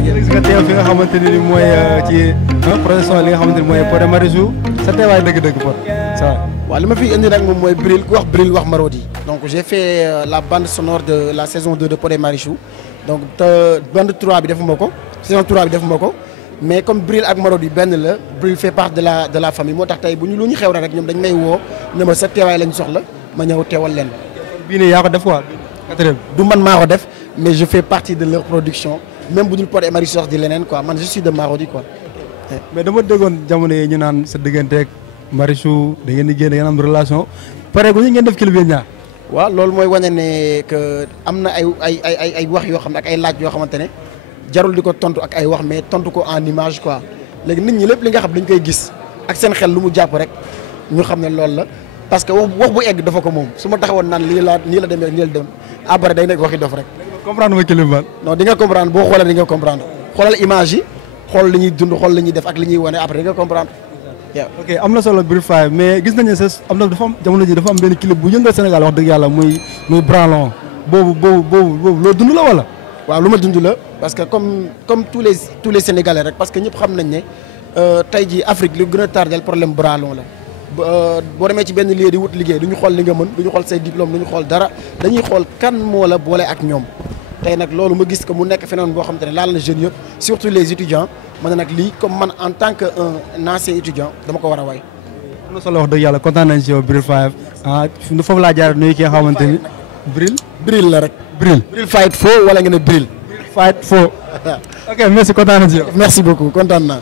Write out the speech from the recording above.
gis nga teew fi nga xamante ni mooy ci procession li nga xamante ni mooy Pod et Marichou sa teewaay dëgg-dëgg Pod ça. waaw li ma fi indi nag moom mooy Bril ku wax Bril wax Marodi donc j'ai fait la bande sonore de la saison 2 de Pod et Marichou donc bande 3 bi defuma ko saison 3 bi defuma ko mais comme Bril ak Marodi benn la Bril fait part de la famille moo tax tey bu ñu lu ñu xew rek ñoom dañ may woo ne ma sa teewaay lañ soxla ma ñëw teewal leen. bii nii yaa ko def quoi quatrième. du man maa ko def mais je fais partie de leur production même bu dul Pod et Marichou di leneen quoi man je suis de Marodi quoi. mais dama déggoon jamono yi ñu naan sa digganteeg Marichou da ngeen di génn ngeen am relation pare gu ñu ngeen def clip yi ñaar. waaw loolu mooy wane ne que am na ay wax yoo xam ne ak ay laaj yoo xamante ne jarul di ko tontu ak ay wax mais tontu ko en image quoi léegi nit ñi lépp li nga xam dañ koy gis ak seen xel lu mu jàpp rek ñu xam ne loolu la parce que wax bu egg dafa ko moom su ma taxawoon naan nii la demee nii la dem après day nekk waxi dof rek. comprendre ma clip man. non di nga comprendre boo xoolee di nga comprendre xoolal image yi xool li ñuy dund xool li ñuy def ak li ñuy wane après di nga comprendre. ok am na solo Bril Five mais gis nañu ne am na dafa am jamono ji dafa am benn clip bu yëngal Sénégal wax dëgg yàlla muy branlon boobu loo dund la wala. waaw lu ma dund la parce que comme tous les Sénégalais rek parce que ñëpp xam nañ ne tey jii Afrique li gën a tardel problème branlon la boo demee ci benn lieu di wut liggéey du ñu xool li nga mën du ñu xool say diplôme du ñu xool dara dañuy xool kan moo la boole ak ñoom tey nag loolu ma gis ko mu nekk phénomène boo xam te ne laal na jeunes yëpp surtout les étudiants ma ne nag lii comme man en tant que un ancien étudiant dama ko war a way. am na solo wax dëgg yàlla kontaan nañ ci yow Bril Five foofu laa jaar nuyu ki nga xamante ni Bril la rek. Bril Fight foo wala nga ne Bril. Fight foo. ok merci kontaan nañ ci yow. merci beaucoup kontaan naa.